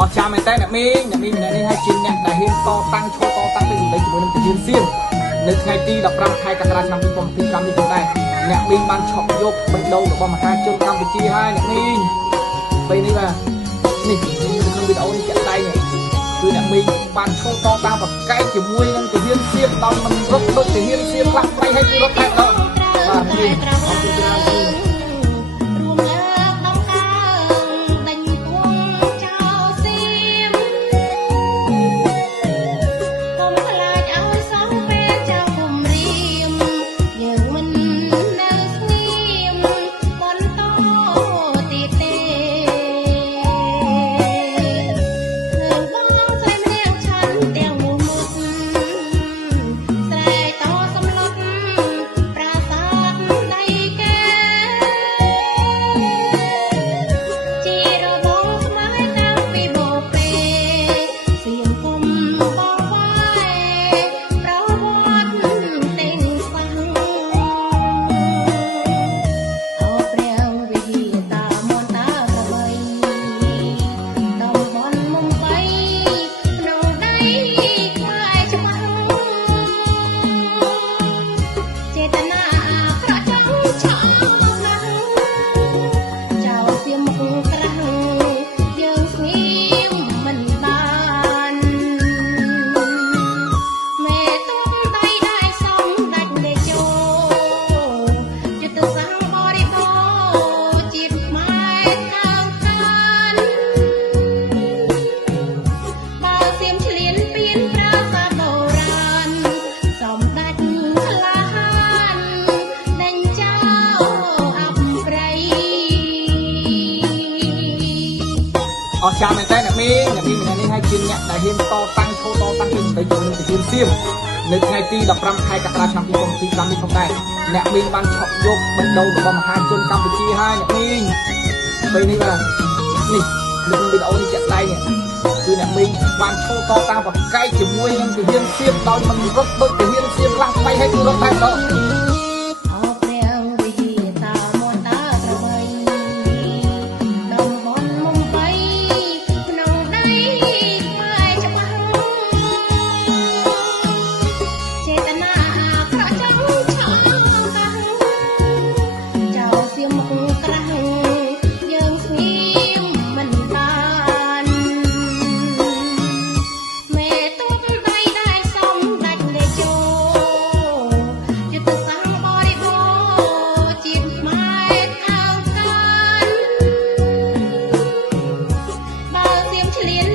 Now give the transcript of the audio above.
អស្ចារ្យមែនតើអ្នកមីងម្នាក់នេះឲ្យជាអ្នកដែលហ៊ានតតាំងឈរតតាំងពីសម្ដីជាមួយនឹងទាហានសៀមនៅថ្ងៃទី15ខែកក្កដាឆ្នាំ2025នេះផងដែរអ្នកមីងបានឆក់យកបេះដូងរបស់មហាជនកម្ពុជាហើយអ្នកមីងពេលនេះបាទនេះក្នុងវីដេអូនេះចាក់ដៃនេះគឺអ្នកមីងបានឈរតតាំងប្រកែកជាមួយនឹងទាហានសៀមដោយមិនរត់ដូចទាហានសៀមខ្លះបីឲ្យគឺរត់តែដល់បាទមីងអរគុណច្រើនអស្ចារ្យមែនតើអ្នកមីងម្នាក់នេះឲ្យជាអ្នកដែលហ៊ានតតាំងឈរតតាំងពីសម្ដីជាមួយនឹងទាហានសៀមនៅថ្ងៃទី15ខែកក្កដាឆ្នាំ2025នេះផងដែរអ្នកមីងបានឆក់យកបេះដូងរបស់មហាជនកម្ពុជាហើយអ្នកមីងពេលនេះបាទនេះក្នុងវីដេអូនេះចាក់ស្ដែងនេះគឺអ្នកមីងបានឈរតតាំងប្រកែកជាមួយនឹងទាហានសៀមដោយមិនរត់ដូចទាហានសៀមខ្លះបីឲ្យគឺរត់តែដល់ឆ្លៀន